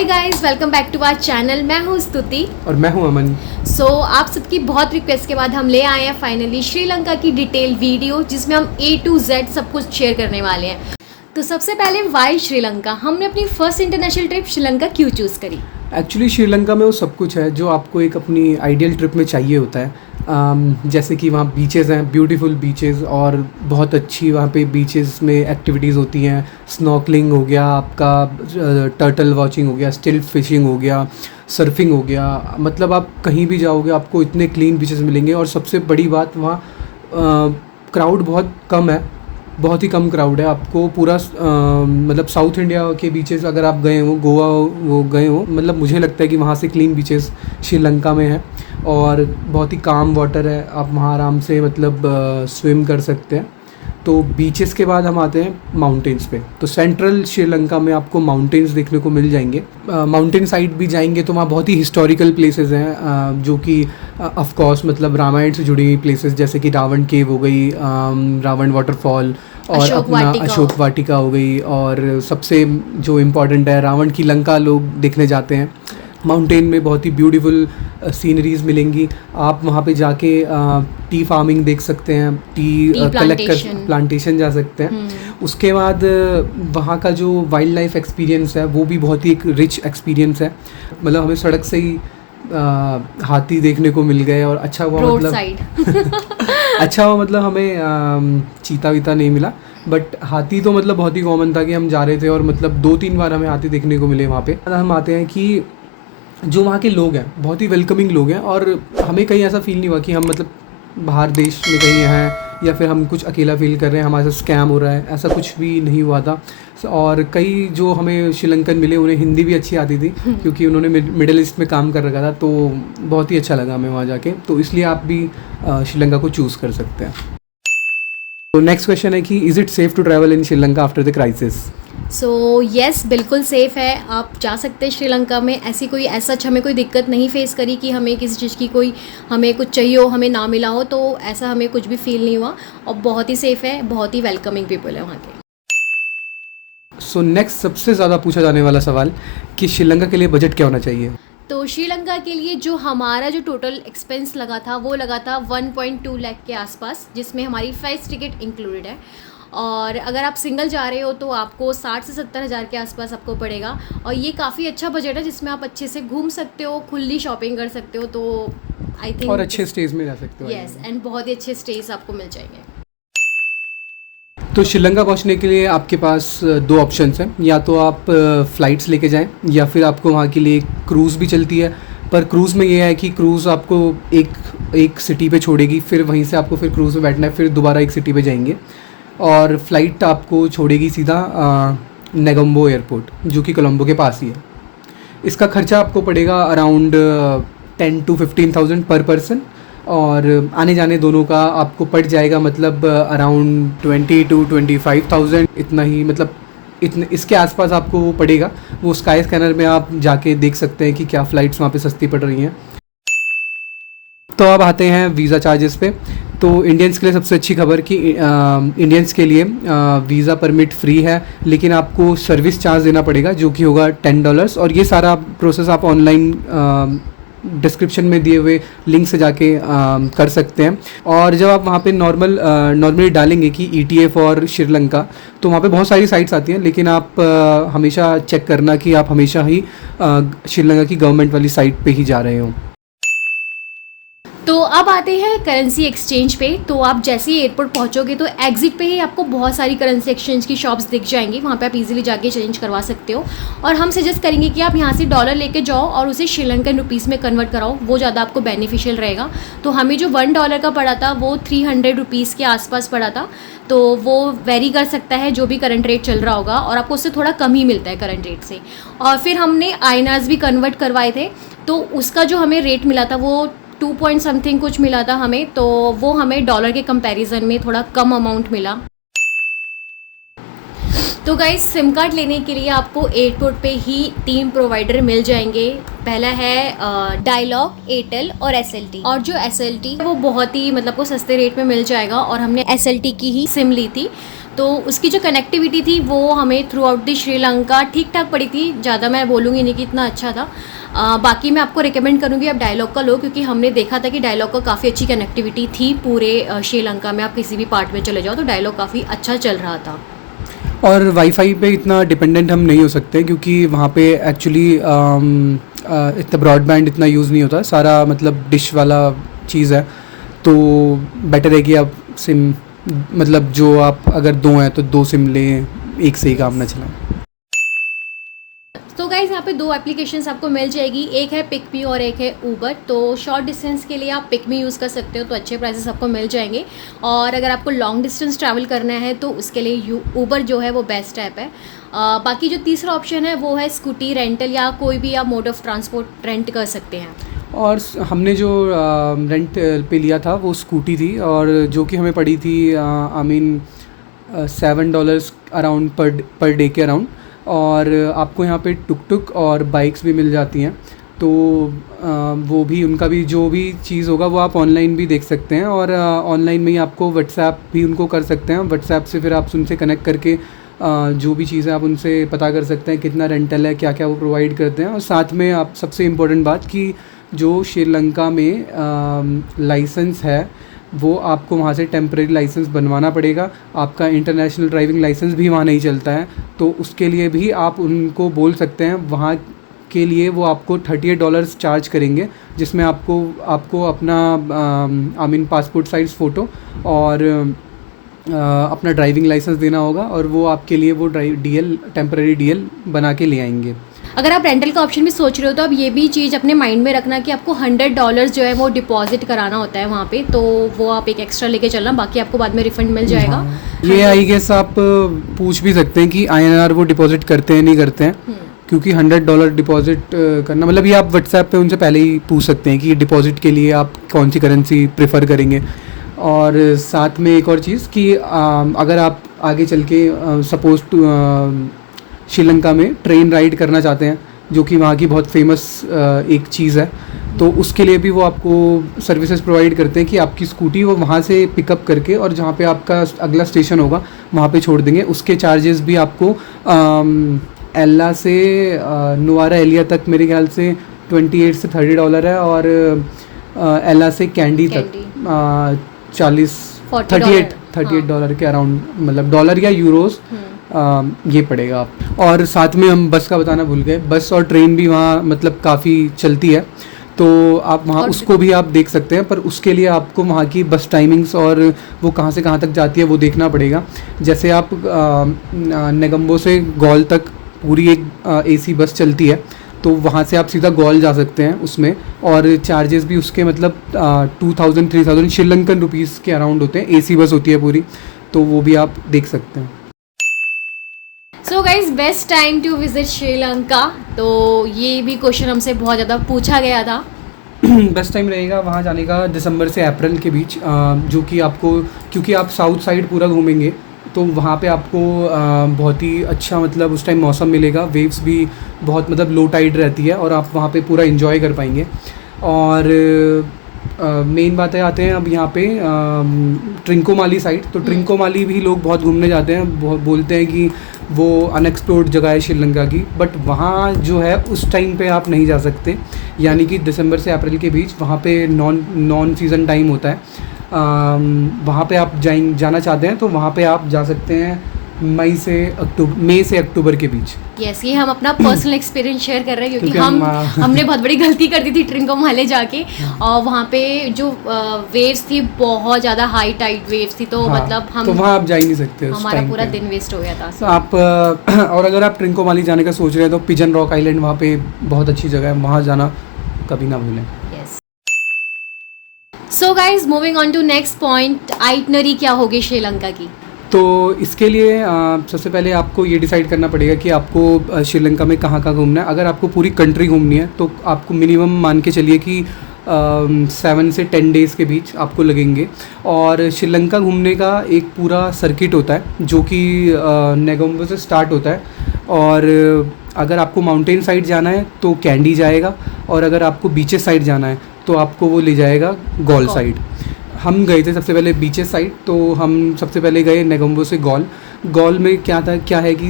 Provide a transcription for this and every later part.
Hi guys, welcome back to our channel. मैं हूँ स्तुति और मैं हूं अमन। आप सबकी बहुत रिक्वेस्ट के बाद हम ले आए हैं फाइनली श्रीलंका की डिटेल वीडियो, जिसमें हम A to Z सब कुछ शेयर करने वाले हैं। तो सबसे पहले वाई श्रीलंका, हमने अपनी फर्स्ट इंटरनेशनल ट्रिप श्रीलंका क्यों चूज़ करी? एक्चुअली श्रीलंका में वो सब कुछ है जो आपको एक अपनी आइडियल ट्रिप में चाहिए होता है। जैसे कि वहाँ बीचेस हैं, ब्यूटीफुल बीचेस, और बहुत अच्छी वहाँ पे बीचेस में एक्टिविटीज़ होती हैं। स्नॉर्कलिंग हो गया आपका, टर्टल वॉचिंग हो गया, स्टिल फिशिंग हो गया, सर्फिंग हो गया। मतलब आप कहीं भी जाओगे आपको इतने क्लीन बीचेस मिलेंगे। और सबसे बड़ी बात, वहाँ क्राउड बहुत कम है, बहुत ही कम क्राउड है। आपको पूरा मतलब साउथ इंडिया के बीचेस अगर आप गए हो, गोवा वो गए हो, मतलब मुझे लगता है कि वहाँ से क्लीन बीचेस श्रीलंका में है। और बहुत ही काम वाटर है, आप वहाँ आराम से मतलब स्विम कर सकते हैं। तो बीचेस के बाद हम आते हैं माउंटेन्स पे। तो सेंट्रल श्रीलंका में आपको माउंटेन्स देखने को मिल जाएंगे। माउंटेन साइड भी जाएंगे तो वहाँ बहुत ही हिस्टोरिकल प्लेसेस हैं, जो कि ऑफ कोर्स मतलब रामायण से जुड़ी हुई प्लेसेस, जैसे कि रावण केव हो गई, रावण वाटरफॉल, और अपना अशोक वाटिका हो गई। और सबसे जो इम्पोर्टेंट है, रावण की लंका लोग देखने जाते हैं। माउंटेन में बहुत ही ब्यूटीफुल सीनरीज मिलेंगी। आप वहाँ पे जाके टी फार्मिंग देख सकते हैं, टी कलेक्ट कर प्लांटेशन जा सकते हैं। उसके बाद वहाँ का जो वाइल्ड लाइफ एक्सपीरियंस है वो भी बहुत ही एक रिच एक्सपीरियंस है। मतलब हमें सड़क से ही हाथी देखने को मिल गए, और अच्छा हुआ मतलब अच्छा हुआ मतलब हमें चीता वीता नहीं मिला, बट हाथी तो मतलब बहुत ही कॉमन था कि हम जा रहे थे और मतलब 2-3 बार हमें हाथी देखने को मिले वहाँ पे। हम आते हैं कि जो वहाँ के लोग हैं बहुत ही वेलकमिंग लोग हैं, और हमें कहीं ऐसा फील नहीं हुआ कि हम मतलब बाहर देश में कहीं हैं या फिर हम कुछ अकेला फील कर रहे हैं, हमारे साथ स्कैम हो रहा है, ऐसा कुछ भी नहीं हुआ था। और कई जो हमें श्रीलंकन मिले उन्हें हिंदी भी अच्छी आती थी, क्योंकि उन्होंने मिडिल ईस्ट में काम कर रखा था। तो बहुत ही अच्छा लगा हमें वहाँ जाके। तो इसलिए आप भी श्रीलंका को चूज़ कर सकते हैं। तो नेक्स्ट क्वेश्चन है कि is it safe to travel in Sri Lanka after the crisis? Yes, बिल्कुल सेफ़ है। आप जा सकते हैं श्रीलंका में। ऐसी कोई हमें कोई दिक्कत नहीं फेस करी कि हमें किसी चीज़ की हमें कुछ चाहिए हो, हमें ना मिला हो। तो ऐसा हमें कुछ भी फील नहीं हुआ, और बहुत ही सेफ़ है, बहुत ही वेलकमिंग पीपल है वहाँ के। नेक्स्ट सबसे ज़्यादा पूछा जाने वाला सवाल कि श्रीलंका के लिए बजट क्या होना चाहिए? तो श्रीलंका के लिए जो हमारा जो टोटल एक्सपेंस लगा था वो लगा था 1.2 लाख के आसपास, जिसमें हमारी फ्लाइट टिकट इंक्लूडेड है। और अगर आप सिंगल जा रहे हो तो आपको 60 से 70 हज़ार के आसपास आपको पड़ेगा। और ये काफ़ी अच्छा बजट है, जिसमें आप अच्छे से घूम सकते हो, खुली शॉपिंग कर सकते हो। तो आई थिंक और अच्छे स्टेज में जा सकते हो। यस, एंड बहुत ही अच्छे स्टेज आपको मिल जाएंगे। तो श्रीलंका पहुंचने के लिए आपके पास 2 ऑप्शंस हैं। या तो आप फ़्लाइट्स लेके जाएं, या फिर आपको वहाँ के लिए क्रूज़ भी चलती है। पर क्रूज़ में ये है कि क्रूज़ आपको एक सिटी पे छोड़ेगी, फिर वहीं से आपको फिर क्रूज़ में बैठना है, फिर दोबारा एक सिटी पे जाएंगे। और फ़्लाइट आपको छोड़ेगी सीधा नेगोम्बो एयरपोर्ट, जो कि कोलंबो के पास ही है। इसका खर्चा आपको पड़ेगा अराउंड 10 to 15,000 पर पर्सन, और आने जाने दोनों का आपको पड़ जाएगा मतलब अराउंड 20 to 25,000, इतना ही मतलब इतने इसके आसपास आपको वो पड़ेगा। वो स्काई स्कैनर में आप जाके देख सकते हैं कि क्या फ़्लाइट्स वहाँ पे सस्ती पड़ रही हैं। तो अब आते हैं वीज़ा चार्जेस पे। तो इंडियंस के लिए सबसे अच्छी खबर कि इंडियंस के लिए वीज़ा परमिट फ्री है, लेकिन आपको सर्विस चार्ज देना पड़ेगा, जो कि होगा $10। और ये सारा प्रोसेस आप ऑनलाइन डिस्क्रिप्शन में दिए हुए लिंक से जाके कर सकते हैं। और जब आप वहाँ पे नॉर्मली डालेंगे कि ETF और श्रीलंका, तो वहाँ पे बहुत सारी साइट्स आती हैं, लेकिन आप हमेशा चेक करना कि आप हमेशा ही श्रीलंका की गवर्नमेंट वाली साइट पे ही जा रहे हो। तो अब आते हैं करेंसी एक्सचेंज पे। तो आप जैसे ही एयरपोर्ट पहुंचोगे तो एग्जिट पे ही आपको बहुत सारी करेंसी एक्सचेंज की शॉप्स दिख जाएंगी। वहाँ पे आप इजीली जाके चेंज करवा सकते हो। और हम सजेस्ट करेंगे कि आप यहाँ से डॉलर लेके जाओ और उसे श्रीलंकन रुपीज़ में कन्वर्ट कराओ, वो ज़्यादा आपको बेनिफिशियल रहेगा। तो हमें जो $1 का पड़ा था वो 300 रुपीज़ के आसपास पड़ा था। तो वो वेरी कर सकता है जो भी करंट रेट चल रहा होगा, और आपको उससे थोड़ा कम ही मिलता है करंट रेट से। और फिर हमने INRs भी कन्वर्ट करवाए थे, तो उसका जो हमें रेट मिला था वो 2 पॉइंट समथिंग कुछ मिला था हमें। तो वो हमें डॉलर के कंपैरिजन में थोड़ा कम अमाउंट मिला। तो गाइस, सिम कार्ड लेने के लिए आपको एयरपोर्ट पे ही 3 प्रोवाइडर मिल जाएंगे। पहला है डायलॉग, एयरटेल और SLT। और जो SLT वो बहुत ही मतलब को सस्ते रेट में मिल जाएगा, और हमने SLT की ही सिम ली थी। तो उसकी जो कनेक्टिविटी थी वो हमें थ्रू आउट द श्रीलंका ठीक ठाक पड़ी थी, ज़्यादा मैं बोलूँगी नहीं कि इतना अच्छा था। बाकी मैं आपको रिकमेंड करूँगी आप डायलॉग का लो, क्योंकि हमने देखा था कि डायलॉग का काफ़ी अच्छी कनेक्टिविटी थी पूरे श्रीलंका में। आप किसी भी पार्ट में चले जाओ तो डायलॉग काफ़ी अच्छा चल रहा था। और वाईफाई पे इतना डिपेंडेंट हम नहीं हो सकते, क्योंकि वहाँ पे एक्चुअली इतना ब्रॉडबैंड इतना यूज़ नहीं होता, सारा मतलब डिश वाला चीज़ है। तो बेटर है कि आप सिम मतलब जो आप अगर दो हैं तो दो सिम लें, एक से ही काम ना चलाएं। तो गाइज़ यहाँ पे दो एप्लीकेशंस आपको मिल जाएगी, एक है पिकमी और एक है ऊबर। तो शॉर्ट डिस्टेंस के लिए आप पिकमी यूज़ कर सकते हो, तो अच्छे प्राइसेस आपको मिल जाएंगे। और अगर आपको लॉन्ग डिस्टेंस ट्रैवल करना है तो उसके लिए ऊबर जो है वो बेस्ट ऐप है। बाकी जो तीसरा ऑप्शन है वो है स्कूटी रेंटल, या कोई भी आप मोड ऑफ ट्रांसपोर्ट रेंट कर सकते हैं। और हमने जो रेंट पे लिया था वो स्कूटी थी, और जो कि हमें पड़ी थी I mean $7 around per day के अराउंड। और आपको यहाँ पे टुक टुक और बाइक्स भी मिल जाती हैं, तो वो भी उनका भी जो भी चीज़ होगा वो आप ऑनलाइन भी देख सकते हैं। और ऑनलाइन में ही आपको व्हाट्सएप भी उनको कर सकते हैं, व्हाट्सएप से फिर आप उनसे कनेक्ट करके जो भी चीज़ें आप उनसे पता कर सकते हैं, कितना रेंटल है, क्या क्या वो प्रोवाइड करते हैं। और साथ में आप सबसे इम्पोर्टेंट बात कि जो श्रीलंका में लाइसेंस है वो आपको वहाँ से टेम्परेरी लाइसेंस बनवाना पड़ेगा। आपका इंटरनेशनल ड्राइविंग लाइसेंस भी वहाँ नहीं चलता है, तो उसके लिए भी आप उनको बोल सकते हैं। वहाँ के लिए वो आपको $38 चार्ज करेंगे, जिसमें आपको अपना I mean passport size photo और अपना ड्राइविंग लाइसेंस देना होगा, और वो आपके लिए वो टेम्परेरी डीएल बना के ले आएंगे। अगर आप रेंटल का ऑप्शन भी सोच रहे हो तो आप ये भी चीज़ अपने माइंड में रखना कि आपको $100 जो है वो डिपॉजिट कराना होता है वहाँ पे, तो वो आप एक एक्स्ट्रा लेके चलना, बाकी आपको बाद में रिफंड मिल जाएगा। ये आई गेस आप पूछ भी सकते हैं कि INR वो डिपॉजिट करते हैं नहीं करते हैं, क्योंकि $100 डिपॉजिट करना मतलब ये आप व्हाट्सएप पे उनसे पहले ही पूछ सकते हैं कि डिपॉजिट के लिए आप कौन सी करेंसी प्रेफर करेंगे। और साथ में एक और चीज़ कि अगर आप आगे चल के सपोज श्रीलंका में ट्रेन राइड करना चाहते हैं, जो कि वहाँ की बहुत फेमस एक चीज़ है, तो उसके लिए भी वो आपको सर्विसेज प्रोवाइड करते हैं कि आपकी स्कूटी वो वहाँ से पिकअप करके और जहाँ पे आपका अगला स्टेशन होगा वहाँ पे छोड़ देंगे। उसके चार्जेस भी आपको एल्ला से नुआरा एलिया तक मेरे ख्याल से $28 से $30 है, और एल्ला से कैंडी तक $38 के अराउंड, मतलब डॉलर या यूरोस ये पड़ेगा आप। और साथ में हम बस का बताना भूल गए, बस और ट्रेन भी वहाँ मतलब काफ़ी चलती है, तो आप वहाँ उसको भी आप देख सकते हैं। पर उसके लिए आपको वहाँ की बस टाइमिंग्स और वो कहाँ से कहाँ तक जाती है वो देखना पड़ेगा। जैसे आप नेगम्बो से गॉल तक पूरी एक AC बस चलती है, तो वहाँ से आप सीधा गॉल जा सकते हैं उसमें, और चार्जेस भी उसके मतलब 2000-3000 श्रीलंकन रुपीज़ के अराउंड होते हैं। AC बस होती है पूरी, तो वो भी आप देख सकते हैं। So guys best time to visit Sri Lanka, तो ये भी क्वेश्चन हमसे बहुत ज़्यादा पूछा गया था। बेस्ट टाइम रहेगा वहाँ जाने का दिसंबर से अप्रैल के बीच, जो कि आपको क्योंकि आप साउथ साइड पूरा घूमेंगे तो वहाँ पे आपको बहुत ही अच्छा मतलब उस टाइम मौसम मिलेगा, वेव्स भी बहुत मतलब लो टाइड रहती है और आप वहाँ पे पूरा एंजॉय कर पाएंगे। और मेन बातें आते हैं अब यहाँ पे ट्रिंकोमाली साइड, तो ट्रिंकोमाली भी लोग बहुत घूमने जाते हैं, बोलते हैं कि वो अनएक्सप्लोर्ड जगह है श्रीलंका की, बट वहाँ जो है उस टाइम पे आप नहीं जा सकते, यानी कि दिसंबर से अप्रैल के बीच वहाँ पे नॉन सीज़न टाइम होता है। वहाँ पे आप जाना चाहते हैं तो वहाँ पे आप जा सकते हैं मई से अक्टूबर के बीच। यस, ये हम अपना पर्सनल एक्सपीरियंस शेयर कर रहे हैं, क्योंकि हमने बहुत बड़ी गलती कर दी थी ट्रिंकोमाली जाके, और वहाँ पे जो वेव्स थी बहुत ज़्यादा हाई टाइड वेव्स थी, तो मतलब हम तो वहाँ आप जा ही नहीं सकते, हमारा पूरा दिन वेस्ट हो गया था। तो आप और अगर आप ट्रिंकोमाली जाने का सोच रहे हैं तो पिजन रॉक आइलैंड वहाँ पे बहुत अच्छी जगह है, वहाँ जाना कभी ना भूलें। So guys moving on to next point, itinerary क्या होगी श्रीलंका की। तो इसके लिए सबसे पहले आपको ये डिसाइड करना पड़ेगा कि आपको श्रीलंका में कहाँ कहाँ घूमना है। अगर आपको पूरी कंट्री घूमनी है तो आपको मिनिमम मान के चलिए कि 7 से 10 डेज़ के बीच आपको लगेंगे। और श्रीलंका घूमने का एक पूरा सर्किट होता है जो कि नेगोम्बो से स्टार्ट होता है, और अगर आपको माउंटेन साइड जाना है तो कैंडी जाएगा, और अगर आपको बीचेस साइड जाना है तो आपको वो ले जाएगा गॉल साइड। हम गए थे सबसे पहले बीचेस साइड, तो हम सबसे पहले गए नेगोम्बो से गॉल। गॉल में क्या है कि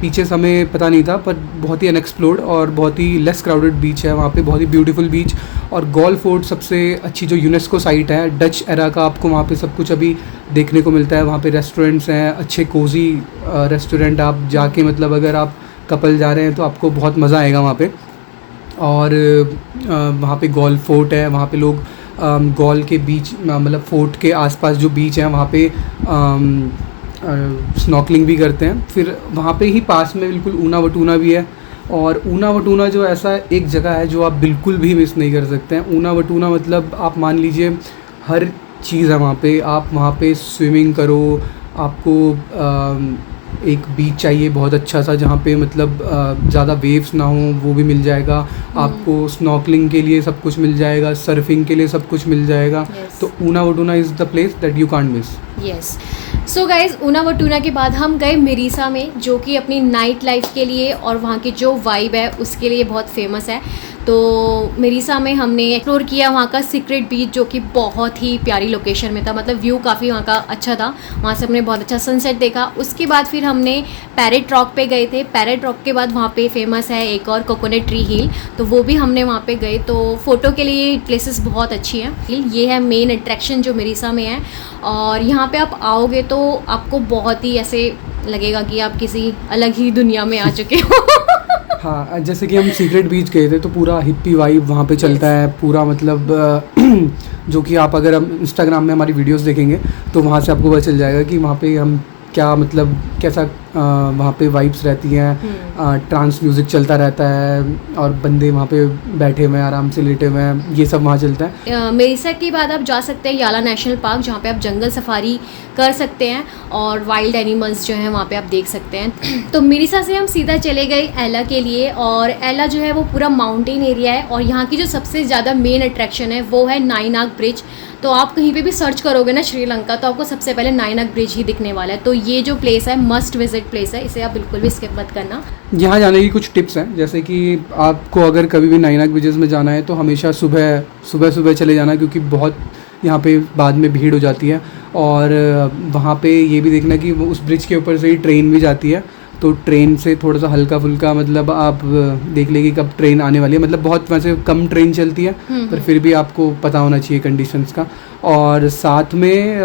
बीचेस हमें पता नहीं था, पर बहुत ही अनएक्सप्लोर्ड और बहुत ही लेस क्राउडेड बीच है वहाँ पे, बहुत ही ब्यूटीफुल बीच। और गॉल फोर्ट सबसे अच्छी जो यूनेस्को साइट है, डच एरा का, आपको वहाँ पे सब कुछ अभी देखने को मिलता है। वहाँ पे रेस्टोरेंट्स हैं, अच्छे कोजी रेस्टोरेंट, आप जाके मतलब अगर आप कपल जा रहे हैं तो आपको बहुत मज़ा आएगा वहाँ पे। और वहाँ पे गॉल फोर्ट है, वहाँ पे लोग गॉल के बीच मतलब फोर्ट के आसपास जो बीच है वहाँ पे स्नॉकलिंग भी करते हैं। फिर वहाँ पे ही पास में बिल्कुल ऊना वटूना भी है, और ऊना वटूना जो ऐसा एक जगह है जो आप बिल्कुल भी मिस नहीं कर सकते हैं। ऊना वटूना मतलब आप मान लीजिए हर चीज़ है वहाँ पे। आप वहाँ पे स्विमिंग करो, आपको एक बीच चाहिए बहुत अच्छा सा जहाँ पे मतलब ज़्यादा वेव्स ना हो, वो भी मिल जाएगा आपको। स्नॉकलिंग के लिए सब कुछ मिल जाएगा, सर्फिंग के लिए सब कुछ मिल जाएगा। तो Unawatuna is the place that you can't miss. Yes. So guys, Unawatuna के बाद हम गए मिरीसा में, जो कि अपनी नाइट लाइफ के लिए और वहाँ की जो वाइब है उसके लिए बहुत फेमस है। तो मिरीसा में हमने एक्सप्लोर किया वहाँ का सीक्रेट बीच, जो कि बहुत ही प्यारी लोकेशन में था, मतलब व्यू काफ़ी वहाँ का अच्छा था। वहाँ से हमने बहुत अच्छा सनसेट देखा। उसके बाद फिर हमने पैरेट रॉक पे गए थे। पैरेट रॉक के बाद वहाँ पे फेमस है एक और कोकोनट ट्री हिल, तो वो भी हमने वहाँ पे गए। तो फ़ोटो के लिए प्लेसेस बहुत अच्छी हैं। ये है मेन अट्रैक्शन जो मिरीसा में है, और यहाँ पे आप आओगे तो आपको बहुत ही ऐसे लगेगा कि आप किसी अलग ही दुनिया में आ चुके हो। हाँ, जैसे कि हम सीक्रेट बीच गए थे तो पूरा हिप्पी वाइब वहाँ पे चलता है पूरा, मतलब जो कि आप अगर हम इंस्टाग्राम में हमारी वीडियोस देखेंगे तो वहाँ से आपको पता चल जाएगा कि वहाँ पे हम क्या मतलब कैसा वहाँ पे वाइब्स रहती हैं। ट्रांस म्यूज़िक चलता रहता है और बंदे वहाँ पे बैठे हुए हैं, आराम से लेटे हुए हैं, ये सब वहाँ चलता है। मिरीसा के बाद आप जा सकते हैं याला नेशनल पार्क, जहाँ पे आप जंगल सफारी कर सकते हैं और वाइल्ड एनिमल्स जो हैं वहाँ पे आप देख सकते हैं। तो मिरीसा से हम सीधा चले गए एला के लिए, और एला जो है वो पूरा माउंटेन एरिया है, और यहाँ की जो सबसे ज़्यादा मेन अट्रैक्शन है वो है नाइनाग ब्रिज। तो आप कहीं पे भी सर्च करोगे ना श्रीलंका, तो आपको सबसे पहले नाइनाग ब्रिज ही दिखने वाला है। तो ये जो प्लेस है मस्ट विजिट प्लेस है, इसे आप बिल्कुल भी स्किप मत करना। यहाँ जाने की कुछ टिप्स हैं, जैसे कि आपको अगर कभी भी नाइनाग ब्रिजेस में जाना है तो हमेशा सुबह चले जाना, क्योंकि बहुत यहाँ पे बाद में भीड़ हो जाती है। और वहाँ पे ये भी देखना कि उस ब्रिज के ऊपर से ही ट्रेन भी जाती है, तो ट्रेन से थोड़ा सा हल्का फुल्का मतलब आप देख लेंगे कब ट्रेन आने वाली है। मतलब बहुत वैसे कम ट्रेन चलती है, पर फिर भी आपको पता होना चाहिए कंडीशंस का। और साथ में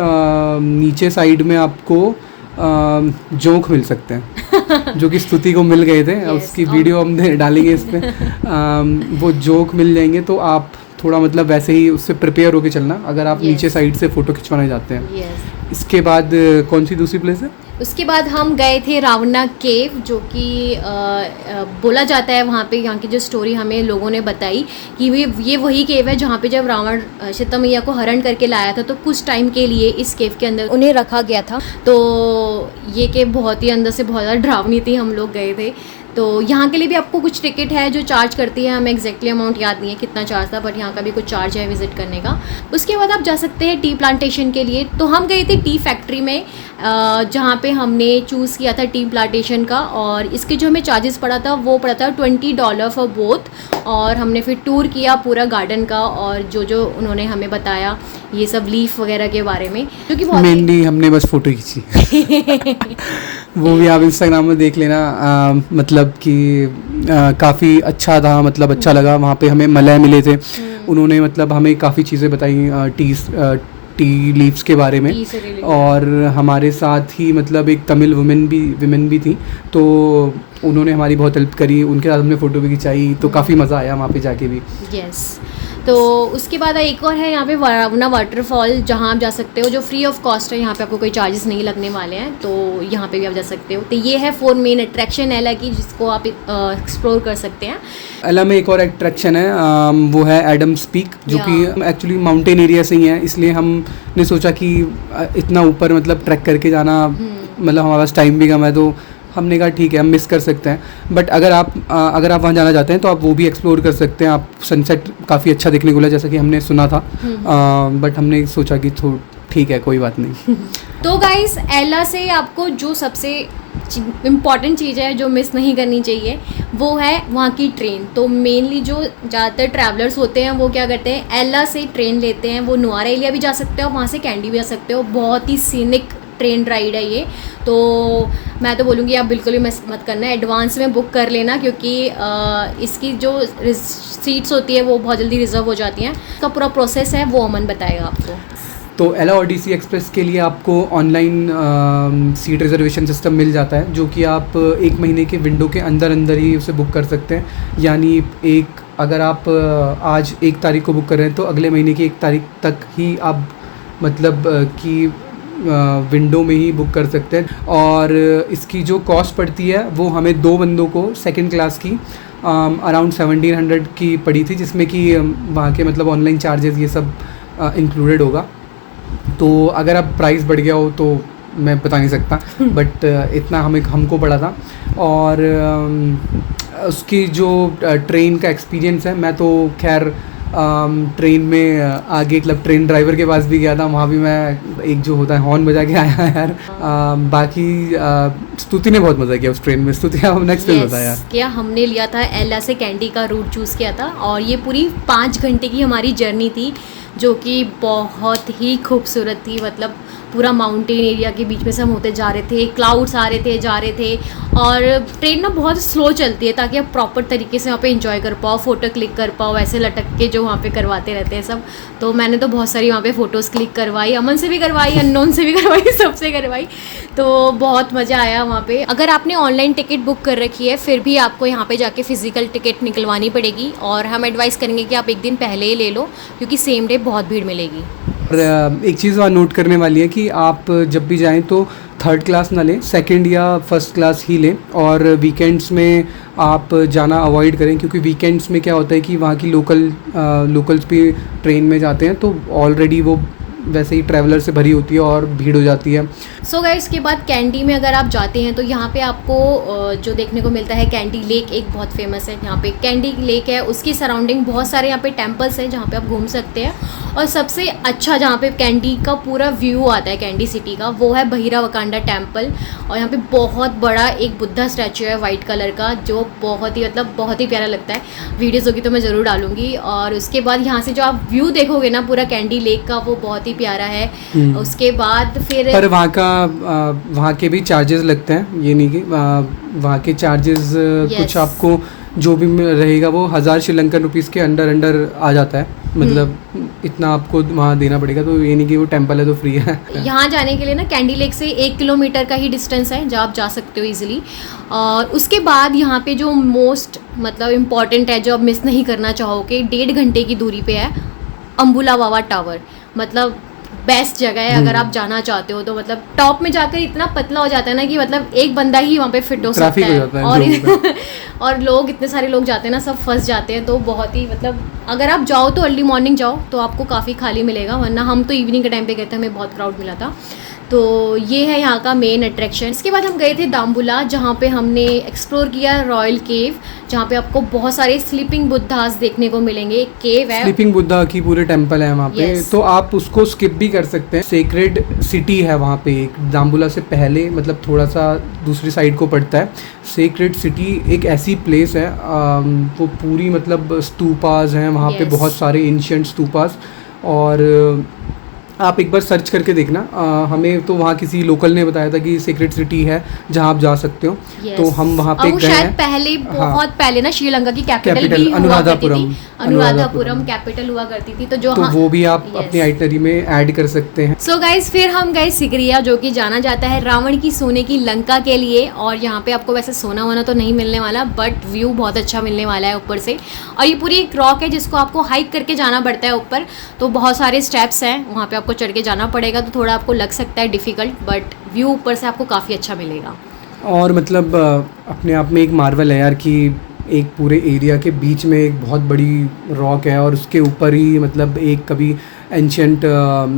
नीचे साइड में आपको जोंक मिल सकते हैं जो कि स्तुति को मिल गए थे। उसकी वीडियो हमने डालेंगे इस पर। वो जोंक मिल जाएंगे तो आप थोड़ा मतलब वैसे ही उससे प्रिपेयर होके चलना अगर आप नीचे साइड से फ़ोटो खिंचवाने जाते हैं। इसके बाद कौन सी दूसरी प्लेस है? उसके बाद हम गए थे रावणा केव, जो कि बोला जाता है वहाँ पे, यहाँ की जो स्टोरी हमें लोगों ने बताई कि ये वही केव है जहाँ पे जब रावण सीता मैया को हरण करके लाया था तो कुछ टाइम के लिए इस केव के अंदर उन्हें रखा गया था। तो ये केव बहुत ही अंदर से बहुत ज़्यादा डरावनी थी। हम लोग गए थे तो यहाँ के लिए भी आपको कुछ टिकट है जो चार्ज करती है, हमें एग्जैक्टली अमाउंट याद नहीं है कितना चार्ज था, बट यहाँ का भी कुछ चार्ज है विजिट करने का। उसके बाद आप जा सकते हैं टी प्लांटेशन के लिए। तो हम गए थे टी फैक्ट्री में, जहाँ पे हमने चूज़ किया था टी प्लांटेशन का, और इसके जो हमें चार्जेस पड़ा था वो पड़ा था $20 फॉर बोथ। और हमने फिर टूर किया पूरा गार्डन का, और जो उन्होंने हमें बताया ये सब लीफ वगैरह के बारे में, जो कि बहुत मेनली हमने बस फ़ोटो खींची वो भी आप इंस्टाग्राम में देख लेना। मतलब कि काफ़ी अच्छा था, मतलब अच्छा लगा। वहाँ पे हमें मलय मिले थे, उन्होंने मतलब हमें काफ़ी चीज़ें बताई टी लीव्स के बारे में। और हमारे साथ ही मतलब एक तमिल विमेन भी थी, तो उन्होंने हमारी बहुत हेल्प करी, उनके साथ हमने फ़ोटो भी खिंचाई, तो काफ़ी मज़ा आया वहाँ पे जाके भी। यस। तो उसके बाद एक और है यहाँ पे रावणा वाटरफॉल, जहाँ आप जा सकते हो, जो फ्री ऑफ कॉस्ट है। यहाँ पे आपको कोई चार्जेस नहीं लगने वाले हैं, तो यहाँ पे भी आप जा सकते हो। तो ये है 4 मेन अट्रैक्शन एला की, जिसको आप एक्सप्लोर कर सकते हैं। एला में एक और अट्रैक्शन है, वो है एडम्स पीक, जो कि एक्चुअली माउंटेन एरिया से ही है, इसलिए हमने सोचा कि इतना ऊपर मतलब ट्रैक करके जाना, मतलब हमारे पास टाइम भी कम है, तो हमने कहा ठीक है हम मिस कर सकते हैं। बट अगर आप वहाँ जाना चाहते हैं तो आप वो भी एक्सप्लोर कर सकते हैं। आप सनसेट काफ़ी अच्छा देखने को मिला, जैसा कि हमने सुना था, बट हमने सोचा कि ठीक है कोई बात नहीं। तो गाइस, एला से आपको जो सबसे इम्पॉर्टेंट चीज़ है जो मिस नहीं करनी चाहिए वो है वहाँ की ट्रेन। तो मेनली जो ज़्यादातर ट्रैवलर्स होते हैं वो क्या करते हैं, एला से ट्रेन लेते हैं, वो नुआरा एलिया भी जा सकते हो, वहाँ से कैंडी भी जा सकते हो। बहुत ही सीनिक ट्रेन राइड है ये, तो मैं तो बोलूँगी आप बिल्कुल भी मिस मत करना, एडवांस में बुक कर लेना, क्योंकि इसकी जो सीट्स होती है वो बहुत जल्दी रिजर्व हो जाती हैं। इसका पूरा प्रोसेस है वो अमन बताएगा आपको। तो एला ओडिसी एक्सप्रेस के लिए आपको ऑनलाइन सीट रिजर्वेशन सिस्टम मिल जाता है, जो कि आप 1 महीने के विंडो के अंदर अंदर ही उसे बुक कर सकते हैं। यानी अगर आप आज 1 तारीख को बुक कर रहे हैं तो अगले महीने की 1 तारीख तक ही आप मतलब कि विंडो में ही बुक कर सकते हैं। और इसकी जो कॉस्ट पड़ती है वो हमें 2 बंदों को सेकंड क्लास की अराउंड 1700 की पड़ी थी, जिसमें कि वहाँ के मतलब ऑनलाइन चार्जेस ये सब इंक्लूडेड होगा। तो अगर अब प्राइस बढ़ गया हो तो मैं बता नहीं सकता, बट इतना हमको पड़ा था। और उसकी जो ट्रेन का एक्सपीरियंस है, मैं तो खैर ट्रेन में आगे मतलब ट्रेन ड्राइवर के पास भी गया था, वहाँ भी मैं एक जो होता है हॉर्न बजा के आया यार। बाकी स्तुति ने बहुत मज़ा किया उस ट्रेन में। स्तुति आप नेक्स्ट टाइम बताया यार। क्या हमने लिया था एला से कैंडी का रूट चूज़ किया था, और ये पूरी 5 घंटे की हमारी जर्नी थी, जो कि बहुत ही खूबसूरत थी। मतलब पूरा माउंटेन एरिया के बीच में से हम होते जा रहे थे, क्लाउड्स आ रहे थे जा रहे थे, और ट्रेन ना बहुत स्लो चलती है ताकि आप प्रॉपर तरीके से वहाँ पे एंजॉय कर पाओ, फ़ोटो क्लिक कर पाओ, ऐसे लटक के जो वहाँ पे करवाते रहते हैं सब। तो मैंने तो बहुत सारी वहाँ पे फ़ोटोज़ क्लिक करवाई, अमन से भी करवाई, अननोन से भी करवाई, सबसे करवाई। तो बहुत मज़ा आया वहाँ पे। अगर आपने ऑनलाइन टिकट बुक कर रखी है फिर भी आपको यहाँ पे जाके फ़िज़िकल टिकट निकलवानी पड़ेगी, और हम एडवाइस करेंगे कि आप 1 दिन पहले ही ले लो, क्योंकि सेम डे बहुत भीड़ मिलेगी। और एक चीज़ वहाँ नोट करने वाली है कि आप जब भी जाएं तो 3rd क्लास ना लें, 2nd या 1st क्लास ही लें। और वीकेंड्स में आप जाना अवॉइड करें, क्योंकि वीकेंड्स में क्या होता है कि वहाँ की लोकल्स भी ट्रेन में जाते हैं, तो ऑलरेडी वो वैसे ही ट्रैवलर से भरी होती है और भीड़ हो जाती है। सो गाइस, इसके बाद कैंडी में अगर आप जाते हैं तो यहाँ पे आपको जो देखने को मिलता है, कैंडी लेक एक बहुत फेमस है। यहाँ पे कैंडी लेक है, उसकी सराउंडिंग बहुत सारे यहाँ पे टेम्पल्स हैं जहाँ पे आप घूम सकते हैं। और सबसे अच्छा जहाँ पे कैंडी का पूरा व्यू आता है कैंडी सिटी का, वो है भैरवकांडा टेम्पल। और यहाँ पे बहुत बड़ा एक बुद्धा स्टैचू है वाइट कलर का, जो बहुत ही मतलब बहुत ही प्यारा लगता है। वीडियोज़ होगी तो मैं ज़रूर डालूंगी। और उसके बाद यहाँ से जो आप व्यू देखोगे ना पूरा कैंडी लेक का, वो बहुत ही प्यारा है। उसके बाद फिर पर वहाँ के भी चार्जेस लगते हैं, ये नहीं कि वहाँ के चार्जेस कुछ आपको जो भी रहेगा वो 1000 श्रीलंकन रुपीज़ के अंडर आ जाता है। मतलब इतना आपको वहाँ देना पड़ेगा, तो ये नहीं कि वो टेम्पल है तो फ्री है। यहाँ जाने के लिए ना कैंडी लेक से 1 किलोमीटर का ही डिस्टेंस है जहाँ आप जा सकते हो इजीली। और उसके बाद यहाँ पे जो मोस्ट मतलब इम्पॉर्टेंट है, जो आप मिस नहीं करना चाहोगे, 1.5 घंटे की दूरी पे है अम्बुलावावा टावर। मतलब बेस्ट जगह है अगर आप जाना चाहते हो तो। मतलब टॉप में जाकर इतना पतला हो जाता है ना कि मतलब एक बंदा ही वहाँ पे फिट हो सकता है, और लोग इतने सारे लोग जाते हैं ना, सब फंस जाते हैं। तो बहुत ही मतलब अगर आप जाओ तो अर्ली मॉर्निंग जाओ तो आपको काफ़ी खाली मिलेगा, वरना हम तो इवनिंग के टाइम पे गए थे, हमें बहुत क्राउड मिला था। तो ये है यहाँ का मेन अट्रैक्शन। इसके बाद हम गए थे दाम्बुला, जहाँ पे हमने एक्सप्लोर किया रॉयल केव, जहाँ पे आपको बहुत सारे स्लीपिंग बुद्धास देखने को मिलेंगे। एक केव है, स्लीपिंग बुद्धा की पूरे टेम्पल है वहाँ पे। तो आप उसको स्किप भी कर सकते हैं। सेक्रेड सिटी है वहाँ पे एक, दाम्बुला से पहले मतलब थोड़ा सा दूसरी साइड को पड़ता है। सेक्रेड सिटी एक ऐसी प्लेस है, वो पूरी मतलब स्तूपास हैं वहाँ पे, बहुत सारे एंशिएंट स्तूपास। और आप एक बार सर्च करके देखना। हमें तो वहाँ किसी लोकल ने बताया था कि सीक्रेट सिटी है जहाँ आप जा सकते हो। तो हम वहाँ पे गए हैं। पहले बहुत पहले ना श्रीलंका की कैपिटल भी अनुराधापुरम कैपिटल हुआ करती थी, तो वो भी आप अपनी आइटनरी में ऐड कर सकते हैं। सो गाइस, फिर हम गए सिकरिया, जो कि जाना जाता है रावण की सोने की लंका के लिए। और यहाँ पे आपको वैसे सोना वोना तो नहीं मिलने वाला, बट व्यू बहुत अच्छा मिलने वाला है ऊपर से। और ये पूरी एक रॉक है जिसको आपको हाइक करके जाना पड़ता है ऊपर। तो बहुत सारे स्टेप्स हैं, वहाँ पे आपको चढ़ के जाना पड़ेगा, तो थोड़ा आपको लग सकता है डिफ़िकल्ट, बट व्यू ऊपर से आपको काफ़ी अच्छा मिलेगा। और मतलब अपने आप में एक मार्वल है यार कि एक पूरे एरिया के बीच में एक बहुत बड़ी रॉक है, और उसके ऊपर ही मतलब एक कभी एंशिएंट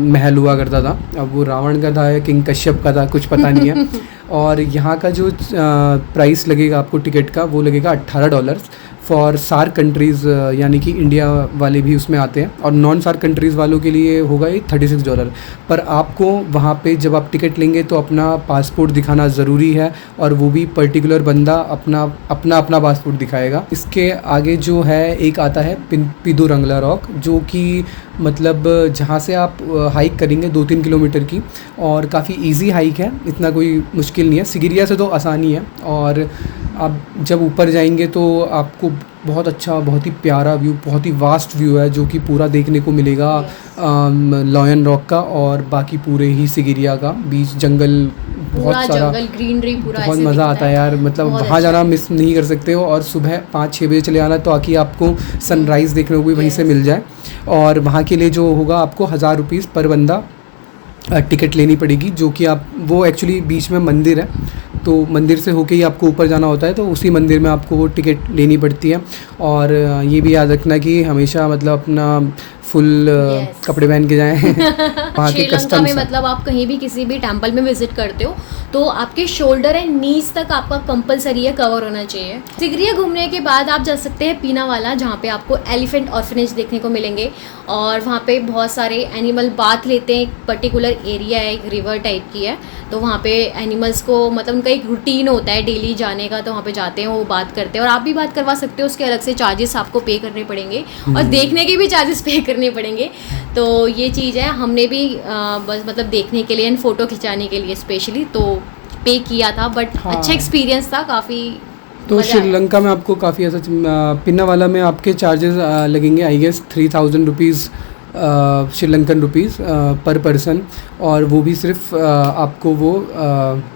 महल हुआ करता था। अब वो रावण का था या किंग कश्यप का था, कुछ पता नहीं है। और यहाँ का जो प्राइस लगेगा आपको टिकट का, वो लगेगा $18। फॉर सार्क कंट्रीज़, यानी कि इंडिया वाले भी उसमें आते हैं, और नॉन सार्क कंट्रीज़ वालों के लिए होगा ये $36। पर आपको वहाँ पे जब आप टिकट लेंगे तो अपना पासपोर्ट दिखाना ज़रूरी है, और वो भी पर्टिकुलर बंदा अपना अपना पासपोर्ट दिखाएगा। इसके आगे जो है एक आता है पिदुरंगला रॉक, जो कि मतलब जहाँ से आप हाइक करेंगे 2-3 किलोमीटर की, और काफ़ी इजी हाइक है, इतना कोई मुश्किल नहीं है। सिगिरिया से तो आसानी है, और आप जब ऊपर जाएंगे तो आपको बहुत अच्छा, बहुत ही प्यारा व्यू, बहुत ही वास्ट व्यू है जो कि पूरा देखने को मिलेगा लॉयन रॉक का, और बाकी पूरे ही सिगिरिया का बीच जंगल, बहुत सारा जंगल, ग्रीनरी, पूरा बहुत ऐसे मज़ा दिखता आता है यार। मतलब बहुत वहाँ अच्छा जाना है। मिस नहीं कर सकते हो, और सुबह 5-6 बजे चले आना तो आके आपको सनराइज़ देखने को भी वहीं से मिल जाए। और वहाँ के लिए जो होगा आपको ₹1000 पर बंदा टिकट लेनी पड़ेगी, जो कि आप, वो एक्चुअली बीच में मंदिर है, तो मंदिर से होके ही आपको ऊपर जाना होता है, तो उसी मंदिर में आपको वो टिकट लेनी पड़ती है। और ये भी याद रखना कि हमेशा मतलब अपना फुल कपड़े पहन के जाएं। वहाँ के श्रीलंका कस्टम्स में मतलब आप कहीं भी किसी भी टेंपल में विजिट करते हो तो आपके शोल्डर एंड नीज तक आपका कंपलसरी है कवर होना चाहिए। सिगरिया घूमने के बाद आप जा सकते हैं पीनावाला, जहाँ पे आपको एलिफेंट ऑर्फनेज देखने को मिलेंगे, और वहाँ पे बहुत सारे एनिमल बाथ लेते हैं। एक पर्टिकुलर एरिया है, एक रिवर टाइप की है, तो वहाँ पे एनिमल्स को मतलब उनका एक रूटीन होता है डेली जाने का, तो वहाँ पे जाते हैं, वो बात करते हैं, और आप भी बात करवा सकते हो। उसके अलग से चार्जेस आपको पे करने पड़ेंगे, और देखने के भी चार्जेस पे करने पड़ेंगे। तो ये चीज़ है, हमने भी बस मतलब देखने के लिए एंड फ़ोटो खिंचाने के लिए स्पेशली तो पे किया था, बट अच्छा एक्सपीरियंस था काफ़ी। तो श्रीलंका में आपको काफ़ी ऐसा पिन्नावाला में आपके चार्जेस लगेंगे आई गेस ₹3000 श्रीलंकन रुपीज़ पर पर्सन, और वो भी सिर्फ आपको वो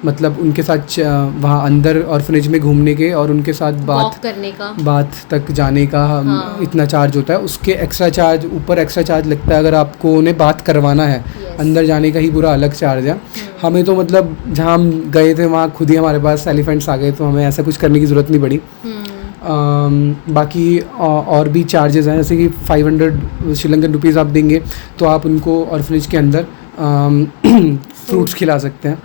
मतलब उनके साथ वहाँ अंदर ऑर्फनेज में घूमने के और उनके साथ बात करने का, बात तक जाने का इतना चार्ज होता है। उसके एक्स्ट्रा चार्ज, ऊपर एक्स्ट्रा चार्ज लगता है अगर आपको उन्हें बात करवाना है। अंदर जाने का ही पूरा अलग चार्ज है। हमें तो मतलब जहाँ हम गए थे वहाँ खुद ही हमारे पास एलिफेंट्स आ गए, तो हमें ऐसा कुछ करने की ज़रूरत नहीं पड़ी। बाकी और भी चार्जेस हैं, जैसे कि 500 श्रीलंकन रुपीज़ आप देंगे तो आप उनको ऑर्फनेज के अंदर फ्रूट्स खिला सकते हैं,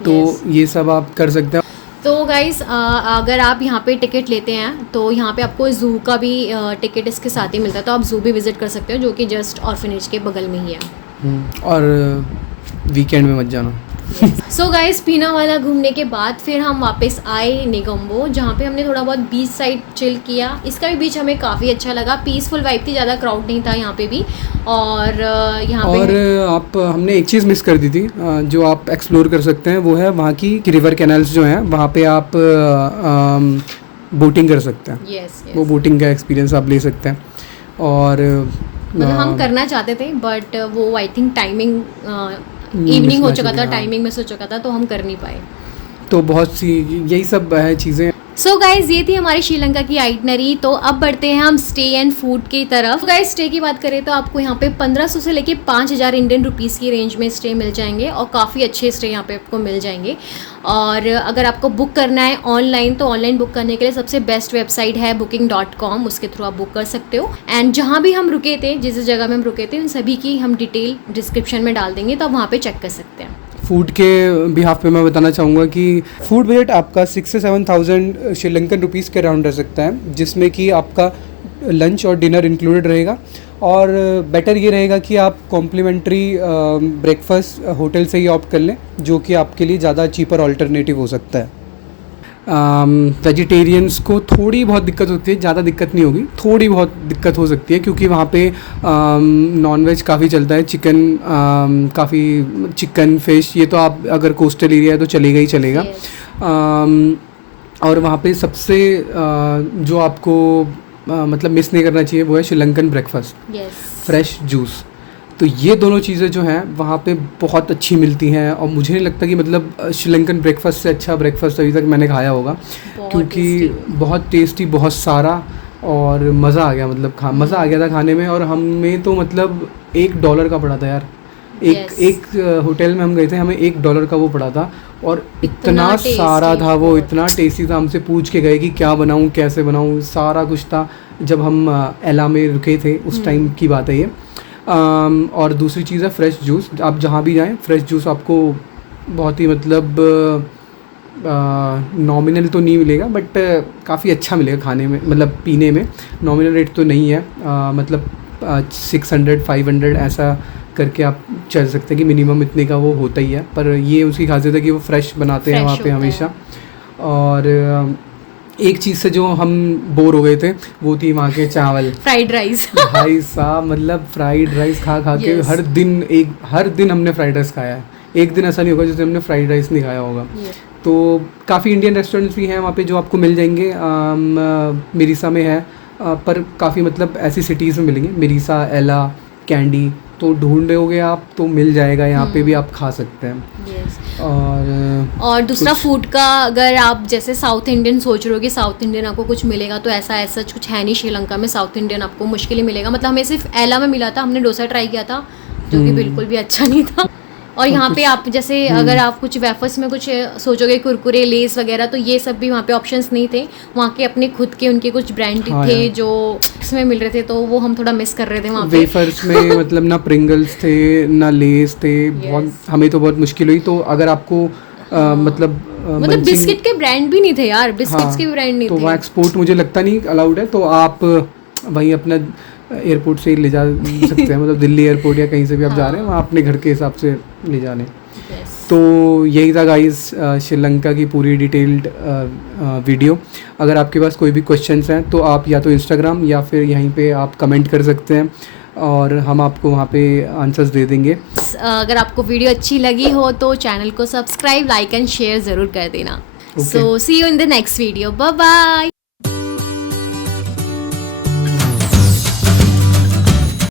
तो ये सब आप कर सकते हैं। तो गाइस अगर आप यहाँ पे टिकट लेते हैं तो यहाँ पे आपको ज़ू का भी टिकट इसके साथ ही मिलता है, तो आप ज़ू भी विज़िट कर सकते हो, जो कि जस्ट ऑर्फनेज के बगल में ही है। और वीकेंड में मत जाना। सो गाइस पीनावाला घूमने के बाद फिर हम वापस आए निगम्बो, जहाँ पे हमने थोड़ा बहुत बीच साइड चिल किया। इसका भी बीच हमें काफ़ी अच्छा लगा, पीसफुल वाइब थी, ज़्यादा क्राउड नहीं था यहाँ पे भी। और यहाँ पे हमने एक चीज़ मिस कर दी थी जो आप एक्सप्लोर कर सकते हैं, वो है वहाँ की रिवर कैनाल्स जो हैं, वहाँ पे आप बोटिंग कर सकते हैं। वो बोटिंग का एक्सपीरियंस आप ले सकते हैं। और मतलब हम करना चाहते थे, बट वो आई थिंक टाइमिंग इवनिंग हो चुका था, टाइमिंग मिस हो चुका था, तो हम कर नहीं पाए। तो बहुत सी यही सब है चीज़ें। सो गाइज ये थी हमारी श्रीलंका की आइटनरी। तो अब बढ़ते हैं हम स्टे एंड फूड की तरफ। गाइज स्टे की बात करें तो आपको यहाँ पे 1500 से लेके 5000 इंडियन रुपीज़ की रेंज में स्टे मिल जाएंगे, और काफ़ी अच्छे स्टे यहाँ पे आपको मिल जाएंगे। और अगर आपको बुक करना है ऑनलाइन, तो ऑनलाइन बुक करने के लिए सबसे बेस्ट वेबसाइट है booking.com, उसके थ्रू आप बुक कर सकते हो। एंड जहाँ भी हम रुके थे, जिस जगह में हम रुके थे, उन सभी की हम डिटेल डिस्क्रिप्शन में डाल देंगे, तो आप वहाँ पे चेक कर सकते हैं। फूड के बिहाफ पे मैं बताना चाहूँगा कि फूड बजट आपका 6 से 7000 श्रीलंकन रुपीज़ के अराउंड रह सकता है, जिसमें कि आपका लंच और डिनर इंक्लूडेड रहेगा। और बेटर ये रहेगा कि आप कॉम्प्लीमेंट्री ब्रेकफास्ट होटल से ही ऑप्ट कर लें, जो कि आपके लिए ज़्यादा चीपर ऑल्टरनेटिव हो सकता है। वेजिटेरियंस को थोड़ी बहुत दिक्कत होती है, ज़्यादा दिक्कत नहीं होगी, थोड़ी बहुत दिक्कत हो सकती है, क्योंकि वहाँ पे नॉन वेज काफ़ी चलता है, चिकन फिश, ये तो आप अगर कोस्टल एरिया है तो चलेगा ही चलेगा। और वहाँ पे सबसे जो आपको मतलब मिस नहीं करना चाहिए वो है श्रीलंकन ब्रेकफास्ट, फ्रेश जूस। तो ये दोनों चीज़ें जो हैं वहाँ पे बहुत अच्छी मिलती हैं, और मुझे नहीं लगता कि मतलब श्रीलंकन ब्रेकफास्ट से अच्छा ब्रेकफास्ट अभी तक मैंने खाया होगा, क्योंकि बहुत टेस्टी, बहुत सारा, और मज़ा आ गया, मतलब मज़ा आ गया था खाने में। और हमें तो मतलब $1 का पड़ा था यार, एक होटल में हम गए थे, हमें $1 का वो पड़ा था, और इतना सारा था वो, इतना टेस्टी था। हमसे पूछ के गए कि क्या बनाऊँ, कैसे बनाऊँ, सारा कुछ था। जब हम एला में रुके थे उस टाइम की बात है ये। और दूसरी चीज़ है फ्रेश जूस। आप जहाँ भी जाएं फ्रेश जूस आपको बहुत ही मतलब नॉमिनल तो नहीं मिलेगा बट काफ़ी अच्छा मिलेगा खाने में, मतलब पीने में। नॉमिनल रेट तो नहीं है, मतलब 600 500 ऐसा करके आप चल सकते हैं कि मिनिमम इतने का वो होता ही है। पर ये उसकी खासियत है कि वो फ्रेश बनाते हैं वहाँ पे हमेशा। और एक चीज़ से जो हम बोर हो गए थे वो थी वहाँ के चावल, फ्राइड राइस। भाई साहब मतलब फ्राइड राइस खा खा के हर दिन हमने फ्राइड राइस खाया है। एक दिन ऐसा नहीं होगा जिसमें हमने फ्राइड राइस नहीं खाया होगा। तो काफ़ी इंडियन रेस्टोरेंट्स भी हैं वहाँ पे जो आपको मिल जाएंगे। मिरीसा में है, पर काफ़ी मतलब ऐसी सिटीज़ में मिलेंगे, मिरीसा, एला, कैंडी, तो ढूंढ रहे आप तो मिल जाएगा यहाँ पे भी, आप खा सकते हैं। और दूसरा फूड का, अगर आप जैसे साउथ इंडियन सोच रहे हो कि साउथ इंडियन आपको कुछ मिलेगा, तो ऐसा कुछ है नहीं। श्रीलंका में साउथ इंडियन आपको मुश्किल ही मिलेगा। मतलब हमें सिर्फ एला में मिला था, हमने डोसा ट्राई किया था जो कि बिल्कुल भी अच्छा नहीं था। और यहाँ पे आप जैसे अगर आप कुछ वेफर्स में कुछ सोचोगे, कुरकुरे, लेस वगैरह, तो ये सब भी वहाँ पे ऑप्शंस नहीं थे। वहाँ के अपने खुद के उनके कुछ ब्रांड थे जो इसमें मिल रहे थे, तो वो हम थोड़ा मिस कर रहे थे वहाँ पे। वेफर्स में मतलब ना प्रिंगल्स थे ना लेस थे, बहुत हमें तो बहुत मुश्किल हुई। तो अगर आपको मतलब बिस्किट के ब्रांड भी नहीं थे यार, बिस्किट्स के ब्रांड नहीं थे। तो वहाँ एक्सपोर्ट मुझे लगता नहीं अलाउड है, तो आप वहीं अपना एयरपोर्ट से ले जा सकते हैं, मतलब दिल्ली एयरपोर्ट या कहीं से भी आप जा रहे हैं वहाँ अपने घर के हिसाब से ले जाने। तो यही था गाइस श्रीलंका की पूरी डिटेल्ड वीडियो। अगर आपके पास कोई भी क्वेश्चंस हैं तो आप या तो इंस्टाग्राम या फिर यहीं पे आप कमेंट कर सकते हैं और हम आपको वहाँ पे आंसर्स दे देंगे। अगर आपको वीडियो अच्छी लगी हो तो चैनल को सब्सक्राइब, लाइक एंड शेयर ज़रूर कर देना। So see you in the next video, bye bye.